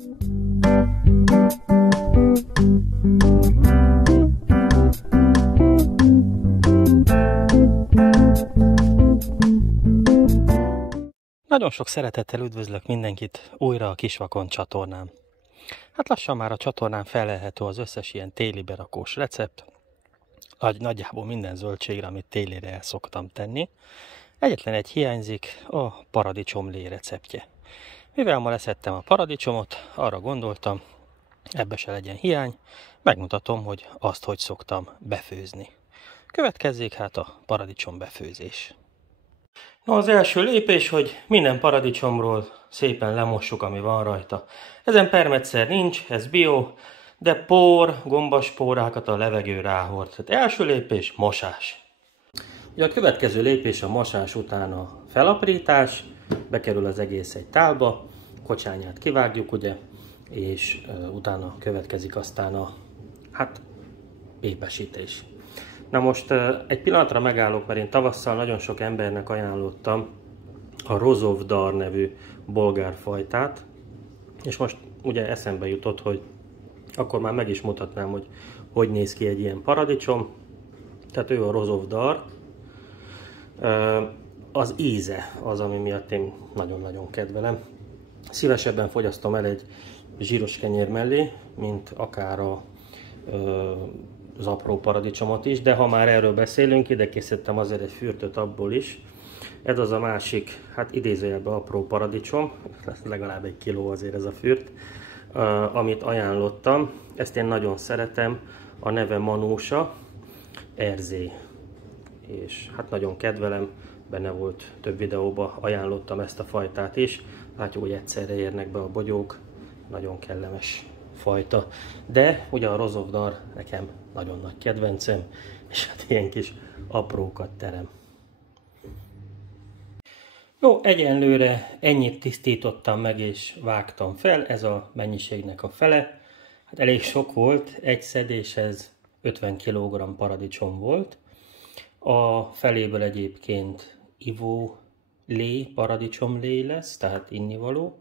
Nagyon sok szeretettel üdvözlök mindenkit újra a Kisvakond csatornán. Hát lassan már a csatornán felelhető az összes ilyen téli berakós recept, nagyjából minden zöldségre, amit télire el szoktam tenni. Egyetlen egy hiányzik, a paradicsomlé receptje. Mivel ma leszettem a paradicsomot, arra gondoltam, ebbe se legyen hiány, megmutatom, hogy azt hogy szoktam befőzni. Következzék hát a paradicsom befőzés. No, az első lépés, hogy minden paradicsomról szépen lemossuk, ami van rajta. Ezen permetszer nincs, ez bio, de gombaspórákat a levegő ráhord. Tehát első lépés, mosás. Ugye a következő lépés a mosás után a felaprítás, bekerül az egész egy tálba, kocsányát kivágjuk, ugye, és utána következik aztán a pépesítés. Na most egy pillanatra megállok, mert én tavasszal nagyon sok embernek ajánlottam a Rozovdar nevű bolgárfajtát, és most ugye eszembe jutott, hogy akkor már meg is mutatnám, hogy hogy néz ki egy ilyen paradicsom. Tehát ő a Rozovdar. Az íze az, ami miatt én nagyon-nagyon kedvelem. Szívesebben fogyasztom el egy zsíros kenyér mellé, mint akár az apró paradicsomot is, de ha már erről beszélünk, ide készítettem azért egy fürtöt abból is. Ez az a másik, idézőjelben apró paradicsom, legalább 1 kiló azért ez a fürt, amit ajánlottam. Ezt én nagyon szeretem, a neve Manósa, Erzé, és nagyon kedvelem, benne volt több videóban, ajánlottam ezt a fajtát is. Látjuk, hogy egyszerre érnek be a bogyók, nagyon kellemes fajta, de ugye a Rozovdar nekem nagyon nagy kedvencem, és ilyen kis aprókat terem. Jó, egyenlőre ennyit tisztítottam meg és vágtam fel, ez a mennyiségnek a fele. Elég sok volt, egy szedéshez 50 kg paradicsom volt. A feléből egyébként ivólé, paradicsomlé lesz, tehát innivaló.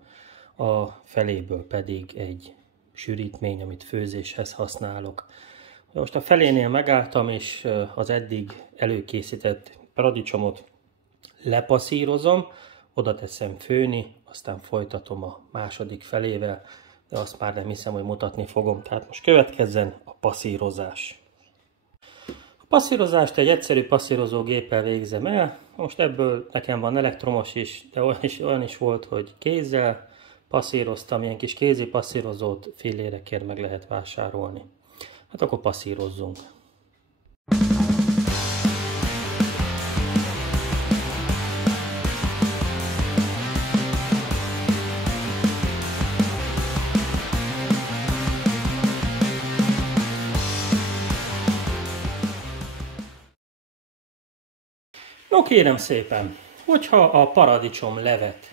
A feléből pedig egy sűrítmény, amit főzéshez használok. Most a felénél megálltam, és az eddig előkészített paradicsomot lepasszírozom, oda teszem főni, aztán folytatom a második felével, de azt már nem hiszem, hogy mutatni fogom. Tehát most következzen a passzírozás. A passzírozást egy egyszerű passzírozógéppel végzem el. Most ebből nekem van elektromos is, de olyan is volt, hogy kézzel passzíroztam, ilyen kis kézi passzírozót fél érekért meg lehet vásárolni. Hát akkor passzírozzunk. No kérem szépen, hogyha a paradicsom levet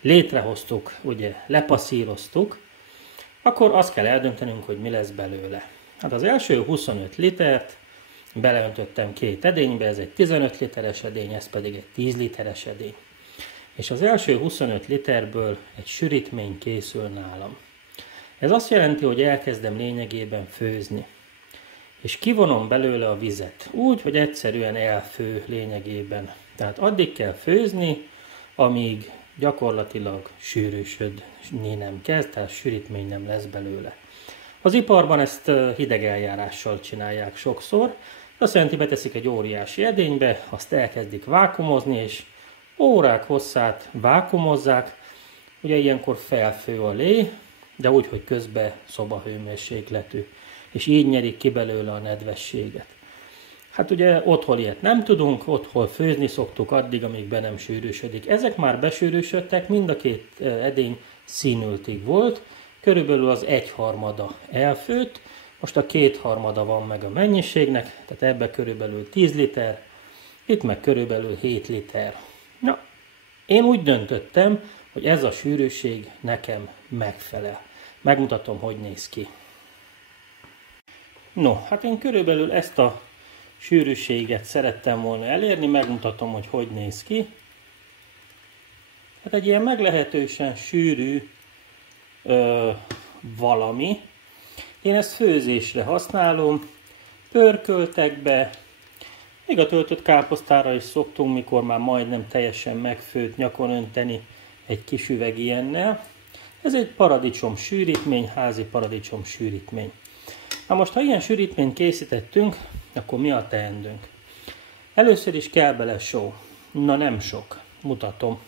létrehoztuk, ugye lepasszíroztuk, akkor azt kell eldöntenünk, hogy mi lesz belőle. Hát az első 25 litert beleöntöttem 2 edénybe, ez egy 15 literes edény, ez pedig egy 10 literes edény. És az első 25 literből egy sűrítmény készül nálam. Ez azt jelenti, hogy elkezdem lényegében főzni. És kivonom belőle a vizet, úgy, hogy egyszerűen elfő lényegében. Tehát addig kell főzni, amíg gyakorlatilag sűrűsödni nem kezd, tehát sűrítmény nem lesz belőle. Az iparban ezt hideg eljárással csinálják sokszor. Azt jelenti, beteszik egy óriási edénybe, azt elkezdik vákumozni, és órák hosszát vákumozzák. Ugye ilyenkor felfő a lé, de úgy, hogy közben szobahőmérsékletű. És így nyerik ki belőle a nedvességet. Hát ugye otthon ilyet nem tudunk, otthon főzni szoktuk addig, amíg be nem sűrűsödik. Ezek már besűrűsödtek, mind a 2 edény színültig volt, körülbelül az 1/3 elfőtt, most a 2/3 van meg a mennyiségnek, tehát ebbe körülbelül 10 liter, itt meg körülbelül 7 liter. Na, én úgy döntöttem, hogy ez a sűrűség nekem megfelel. Megmutatom, hogy néz ki. No, hát én körülbelül ezt a sűrűséget szerettem volna elérni, megmutatom, hogy hogy néz ki. Hát egy ilyen meglehetősen sűrű valami. Én ezt főzésre használom, pörköltekbe, még a töltött káposztára is szoktunk, mikor már majdnem teljesen megfőtt, nyakon önteni egy kis üveg ilyennel. Ez egy paradicsom sűrítmény, házi paradicsom sűrítmény. Na most, ha ilyen sűrítményt készítettünk, akkor mi a teendőnk? Először is kell bele só. Na nem sok, mutatom.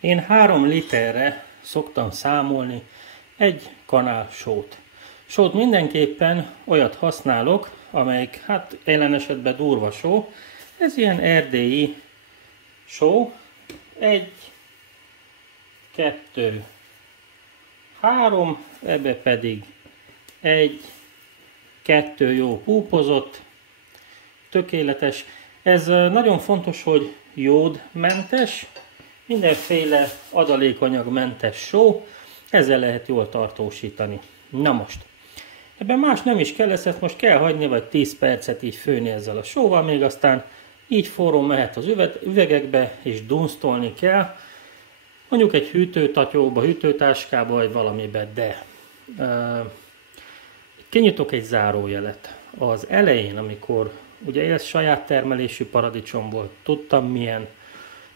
Én 3 literre szoktam számolni egy kanál sót. Sót mindenképpen olyat használok, amelyik hát jelen esetben durva só. Ez ilyen erdélyi só. 1, 2, 3, ebbe pedig 1, 2 jó púpozott, tökéletes. Ez nagyon fontos, hogy jódmentes, mindenféle adalékanyagmentes só, ezzel lehet jól tartósítani. Na most, ebben más nem is kell, ezt most kell hagyni, vagy 10 percet így főni ezzel a sóval, még aztán így forró mehet az üvegekbe, és dunsztolni kell, mondjuk egy hűtőtatyóba, hűtőtáskába, vagy valamibe, de kinyitok egy zárójelet. Az elején, amikor ugye ez saját termelésű paradicsom volt, tudtam milyen,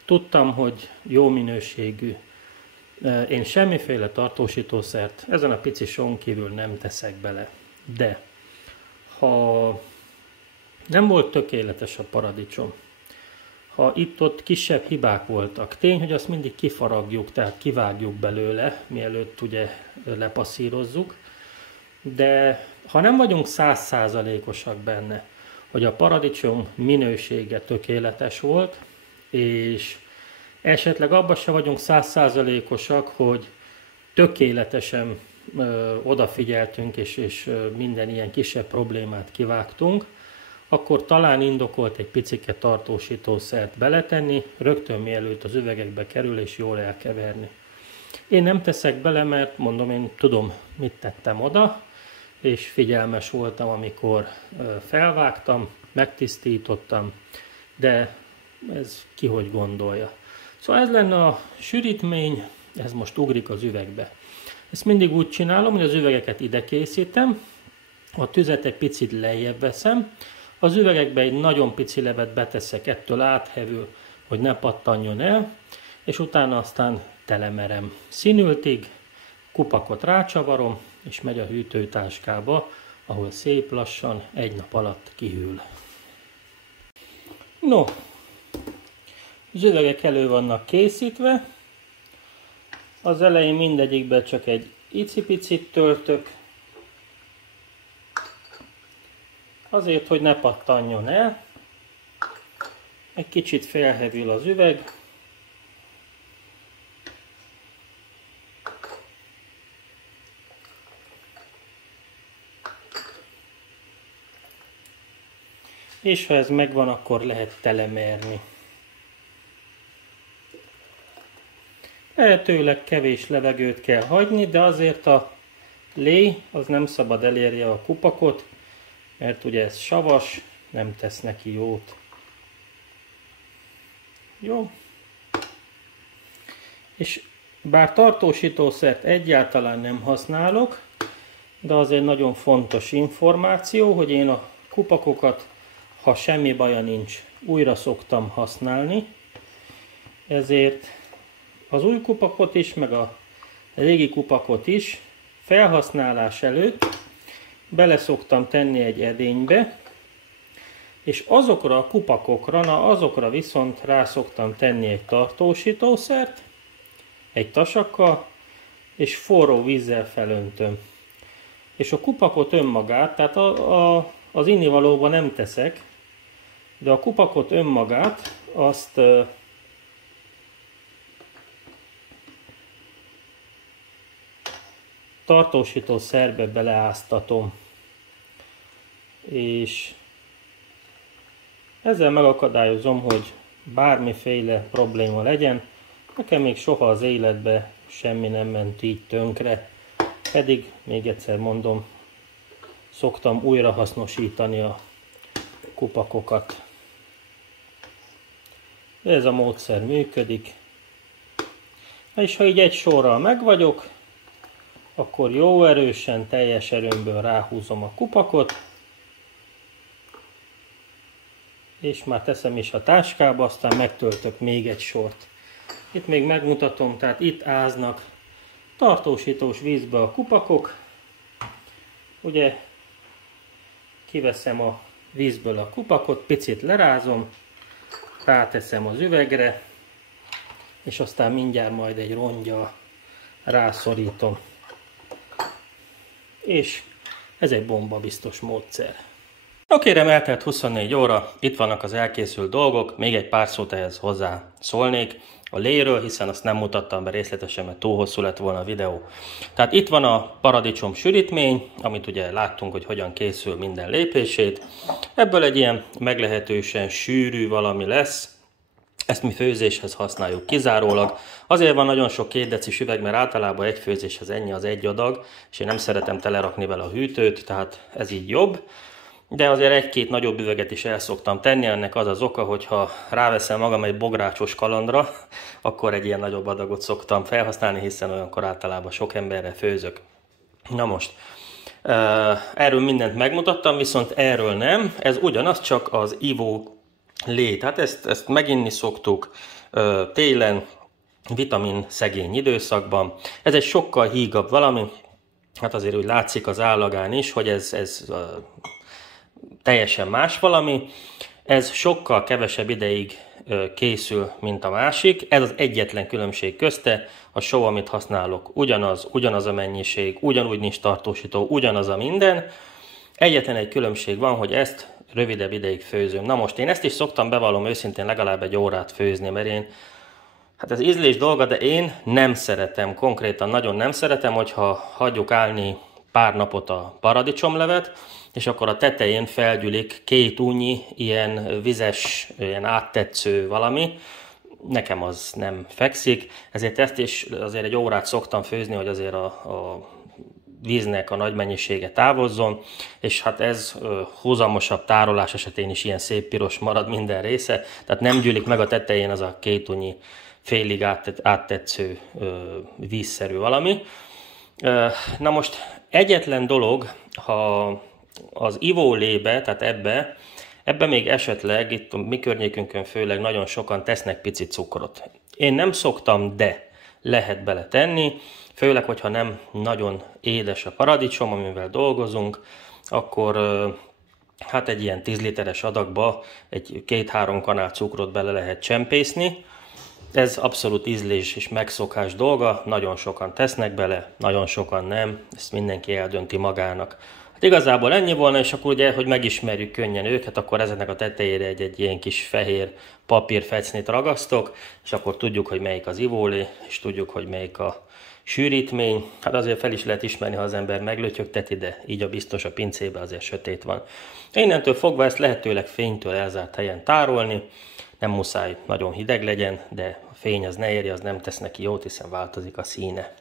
tudtam, hogy jó minőségű. Én semmiféle tartósítószert ezen a pici són kívül nem teszek bele. De ha nem volt tökéletes a paradicsom, ha itt-ott kisebb hibák voltak, tény, hogy azt mindig kifaragjuk, tehát kivágjuk belőle, mielőtt ugye lepasszírozzuk, de ha nem vagyunk 100%-osak benne, hogy a paradicsom minősége tökéletes volt, és esetleg abban se vagyunk 100%-osak, hogy tökéletesen odafigyeltünk, és minden ilyen kisebb problémát kivágtunk, akkor talán indokolt egy picike tartósítószert beletenni, rögtön mielőtt az üvegekbe kerül, és jól elkeverni. Én nem teszek bele, mert mondom, én tudom, mit tettem oda, és figyelmes voltam, amikor felvágtam, megtisztítottam, de ez ki hogy gondolja. Szóval ez lenne a sűrítmény, ez most ugrik az üvegbe. Ezt mindig úgy csinálom, hogy az üvegeket ide készítem, a tüzet egy picit lejjebb veszem, az üvegekbe egy nagyon pici levet beteszek, ettől áthevül, hogy ne pattanjon el, és utána aztán telemerem színültig, kupakot rácsavarom, és megy a hűtőtáskába, ahol szép lassan egy nap alatt kihűl. No, az üvegek elő vannak készítve, az elején mindegyikbe csak egy icipicit töltök, azért, hogy ne pattanjon el, egy kicsit felhevül az üveg, és ha ez megvan, akkor lehet telemerni. Lehetőleg kevés levegőt kell hagyni, de azért a lé az nem szabad elérje a kupakot, mert ugye ez savas, nem tesz neki jót. Jó. És bár tartósítószert egyáltalán nem használok, de az egy nagyon fontos információ, hogy én a kupakokat, ha semmi baja nincs, újra szoktam használni. Ezért az új kupakot is, meg a régi kupakot is felhasználás előtt bele szoktam tenni egy edénybe, és azokra a kupakokra, azokra viszont rá szoktam tenni egy tartósítószert, egy tasakkal, és forró vízzel felöntöm. És a kupakot önmagát, tehát az innivalóba nem teszek, de a kupakot önmagát azt tartósítószerbe beleáztatom. És ezzel megakadályozom, hogy bármiféle probléma legyen. Nekem még soha az életben semmi nem ment így tönkre, pedig még egyszer mondom, szoktam újra hasznosítani a kupakokat. Ez a módszer működik. És ha így egy sorral megvagyok, akkor jó erősen, teljes erőmből ráhúzom a kupakot, és már teszem is a táskába, aztán megtöltök még egy sort. Itt még megmutatom, tehát itt áznak tartósítós vízbe a kupakok. Ugye kiveszem a vízből a kupakot, picit lerázom, ráteszem az üvegre, és aztán mindjárt majd egy rongyal rászorítom. És ez egy bomba biztos módszer. No kérem, eltelt 24 óra, itt vannak az elkészült dolgok, még egy pár szót ehhez hozzá szólnék a léről, hiszen azt nem mutattam be részletesen, mert túl hosszú lett volna a videó. Tehát itt van a paradicsom sűrítmény, amit ugye láttunk, hogy hogyan készül minden lépését. Ebből egy ilyen meglehetősen sűrű valami lesz. Ezt mi főzéshez használjuk kizárólag. Azért van nagyon sok 2 decis üveg, mert általában egy főzéshez ennyi az egy adag, és én nem szeretem telerakni vele a hűtőt, tehát ez így jobb. De azért egy-két nagyobb üveget is el szoktam tenni, ennek az az oka, hogy ha ráveszem magam egy bográcsos kalandra, akkor egy ilyen nagyobb adagot szoktam felhasználni, hiszen olyankor általában sok emberre főzök. Na most, erről mindent megmutattam, viszont erről nem, ez ugyanaz, csak az ivó lé. Tehát ezt meginni szoktuk télen, vitamin szegény időszakban. Ez egy sokkal hígabb valami, hát azért úgy látszik az állagán is, hogy ez teljesen más valami. Ez sokkal kevesebb ideig készül, mint a másik. Ez az egyetlen különbség közte. A só, amit használok, ugyanaz a mennyiség, ugyanúgy nincs tartósító, ugyanaz a minden. Egyetlen egy különbség van, hogy ezt rövidebb ideig főzöm. Na most én ezt is szoktam, bevallom őszintén, legalább egy órát főzni, mert hát ez ízlés dolga, de én nem szeretem, konkrétan nagyon nem szeretem, hogyha hagyjuk állni pár napot a paradicsomlevet, és akkor a tetején felgyűlik 2 únyi ilyen vizes, ilyen áttetsző valami. Nekem az nem fekszik, ezért ezt is azért egy órát szoktam főzni, hogy azért a víznek a nagy mennyisége távozzon, és hát ez húzamosabb tárolás esetén is ilyen szép piros marad minden része, tehát nem gyűlik meg a tetején az a 2 únyi félig áttetsző vízszerű valami. Na most egyetlen dolog, ha az ivólébe, tehát ebbe még esetleg, itt a mi környékünkön főleg nagyon sokan tesznek pici cukrot. Én nem szoktam, de lehet bele tenni, főleg, hogyha nem nagyon édes a paradicsom, amivel dolgozunk, akkor hát egy ilyen 10 literes adagba egy 2-3 kanál cukrot bele lehet csempészni. Ez abszolút ízlés és megszokás dolga, nagyon sokan tesznek bele, nagyon sokan nem, ezt mindenki eldönti magának. Hát igazából ennyi volna, és akkor ugye, hogy megismerjük könnyen őket, akkor ezeknek a tetejére egy ilyen kis fehér papírfecnit ragasztok, és akkor tudjuk, hogy melyik az ivólé, és tudjuk, hogy melyik a sűrítmény. Hát azért fel is lehet ismerni, ha az ember meglötyögteti, de így a biztos a pincébe azért sötét van. Innentől fogva ezt lehetőleg fénytől elzárt helyen tárolni, nem muszáj nagyon hideg legyen, de a fény az ne érje, az nem tesz neki jót, hiszen változik a színe.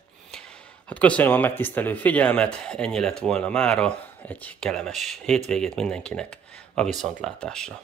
Hát köszönöm a megtisztelő figyelmet, ennyi lett volna mára, egy kellemes hétvégét mindenkinek, a viszontlátásra.